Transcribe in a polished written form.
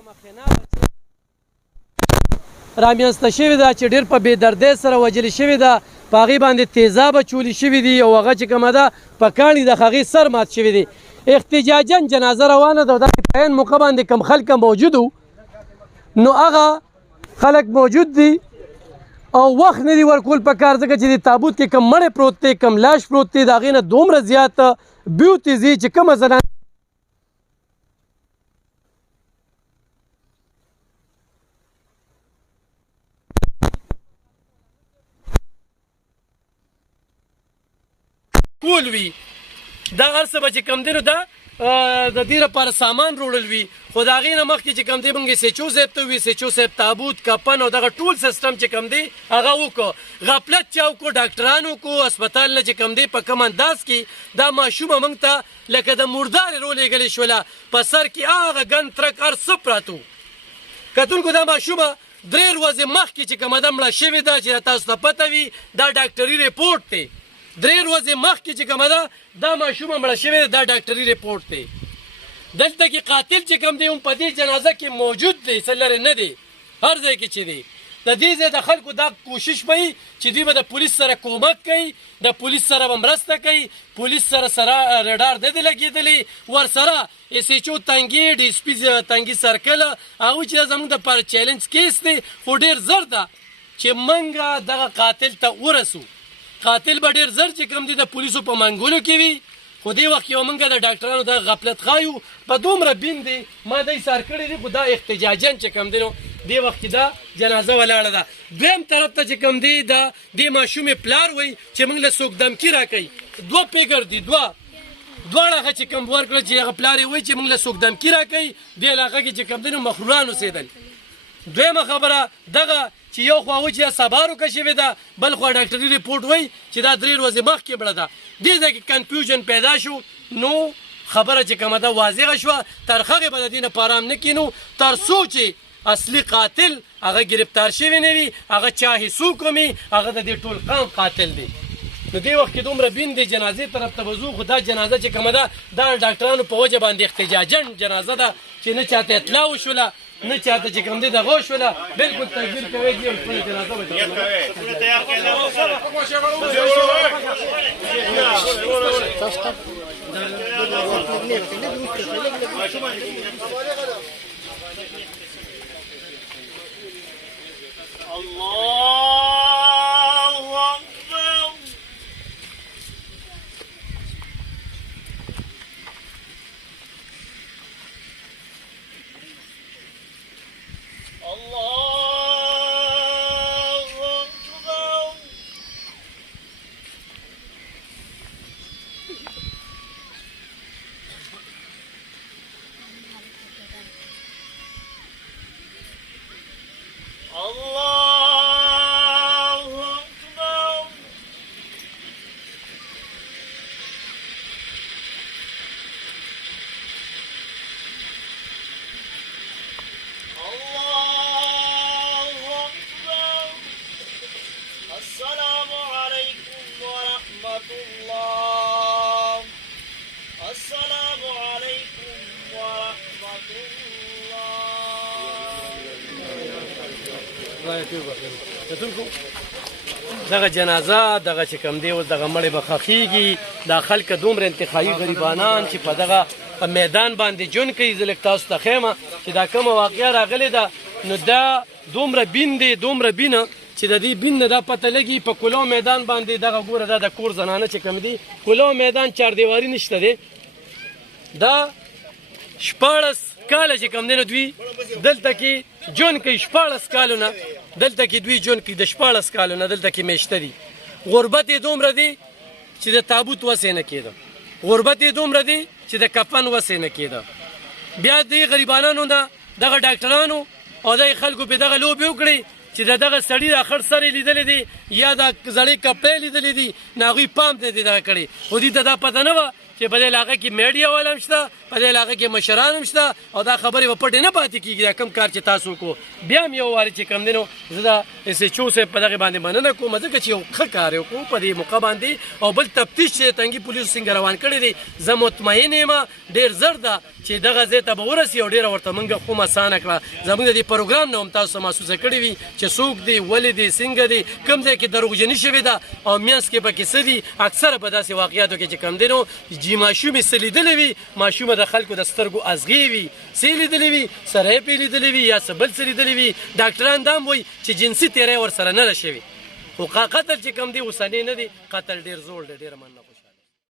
کومه خناقه رامنځته شوې ده چې ډېر په بېدردۍ سره وژلې شوې ده، په هغې باندې تیزابه چولې شوي دي او هغه چې کومه ده په کاڼي د هغې سر مات شوی دی. احتجاجاً جنازه روانه ده او داسې په عین موقع باندې کوم خلک موجود وو نو هغه خلک موجود دي او وخت نه دی ورکول پکار ځکه چې د تابوت کې کم مړی پروت دی، کم لاش پروت دی، د هغې نه دومره زیات بیوتې ځي چې کومه زنانه کول وي دا هر څه به چې کوم دی نو دا د دې لپاره سامان روړل وي، خو د هغې نه مخکې چې کوم دی موږ سیچو صاحب ته وي، سیچو صاحب تابوت کفن او دغه ټول سیسټم چې کوم دی هغه وکړو. غفلت چا وکړو؟ ډاکټرانو وکړو، هسپتال نه چې کوم دی په کوم انداز کې دا ماشومه موږ ته لکه د مردارې رولېږلې شوله، په سر کې هغه ګن ترک هر څه پراته وو. کتونکو دا ماشومه 3 ورځې مخکې چې کومه ده مړه شوې ده چې تاسو ته پته وي دا ډاکټري ریپورټ دی. 3 ورځې مخکې چې کومه ده دا ماشومه مړه شوې ده دا ډاکټري ریپورټ دی. دلته کې قاتل چې کوم دی هم په دې جنازه کې موجود دی، څه لرې نه دی، هر ځای کې چې دی. د دې ځای د خلکو دا کوشش به وي چې دوی به د پولیس سره کومک کوي، د پولیس سره به مرسته کوي، پولیس سره رډار نه دی لګېدلی، ورسره اس ایچ او تنګي ډي اس پي تنګي سرکل هغوی چې دا زموږ دپاره چیلنج کیس دی، خو ډېر زر ده چې موږ دغه قاتل ته ورسو. قاتل به ډېر زر چې کوم دی د پولیسو په منګولو کې وي، خو دې وخت کې به موږ د ډاکټرانو د غفلت ښایو په دومره بین دی ما دا ایثار کړی دی، خو دا احتجاجاً چې کوم دی نو دې وخت کې دا جنازه ولاړه ده. دویم طرف ته چې کوم دی د دې ماشومې پلار وایي چې موږ له څوک دمکي راکوي. 2 پیګر دي، دواړه هغه چې کوم ورکړه چې هغه پلار یې وایي چې موږ له څوک دمکي راکوي، دې علاقه کې چې کوم دی نو مخروران اوسېدل. دویمه خبره دغه چې یو خوا وایي چې دا سبا روکه شوې ده، بل خوا ډاکټري ریپورټ وایي چې دا 3 ورځې مخکې مړه ده. دې ځای کې کنفیوژن پیدا شو، نو خبره چې کومه ده واضحه شوه. تر هغې به د دې نه پارام نه کینو تر څو چې اصلي قاتل هغه ګرفتار شوی نه وي، هغه چا هیڅوک ومي، هغه د دې ټول قام قاتل دی. نو دې وخت کې دومره بین دی جنازې طرف ته به ځو، خو دا جنازه چې کومه ده دا ډاکټرانو په وجه باندې احتجاجاً جنازه ده چې نه چاته اطلاع وشوله، نه چاته چې کوم دی دغه وشوله، بلکل تکبیر کوئ دي او خپله جنازه به دغه جنازه دغه چې کوم دی اوس دغه مړی به ښخېږي. دا خلک دومره انتخابي غریبانان چې په دغه میدان باندې ژوند کوي. زه لږ تاسو ته ښیم چې دا کومه واقعه راغلې ده، نو دا دومره بین دی، دومره بینه چې د دې بین نه دا پته لګي په کولو میدان باندې دغه ګوره دا د کور زنانه چې کوم دی کولو میدان چاردیواري نشته دی. دا 14 کاله چې کوم دی نو دوی دلته کې ژوند کوي، 14 کالو نه دلته کې دوی ژوند کوي، د 14 کالو نه دلته کې میشته دي. غربت یې دومره دی چې د تابوت وسې نه کېده، غربت یې دومره دی چې د کفن وسې نه کېده. بیا دې غریبانانو نه دغه ډاکټرانو او دغه خلکو په دغه لوبې وکړې چې دغه سړي د خړ سر یې لیدلی دی یا د زړې کپړې لیدلی دي، نو هغوی پام ته دې دغه کړی، خو دوی ته دا پته نه وه چې په دې علاقه کې میډیا والا هم شته په دې علاقه کې مشران هم شته او دا خبرې به پټې نه پاتې کېږي دا کوم کار چې تاسو کو بیا هم یو وارې چې کوم دی نو زه د ایس ایچ او صاحب په دغې باندې مننه کوم ځکه چې یو ښه کار یې وکړو په دې موقع باندې او بل تفتیش چې تنګي پولیسو څنګه روان کړی دی زه مطمئن یم ډېر زر ده چې دغه ځای ته به ورسي او ډېره ورته موږ خوم اسانه کړه زموږ د دې پروګرام نه هم تاسو محسوسه کړې وي چې څوک دی ولې دی څنګه دی کوم ځای کې دروغجني شوې ده او منځ کې پکې څه دي اکثره په داسې واقعاتو کې چې کوم دی نو ماشومې څه لیدلی وي ماشومه د خلکو د سترګو ازغې وي څه یې لیدلی وي سره یې پرې لیدلی وي یا څه بل څه لیدلی وي ډاکټران دا هم وایي چې جنسي تېری ورسره نه ده شوې خو قتل چې کوم دی اوسنی نه دی قتل ډېر زوړ دی ډېره مننه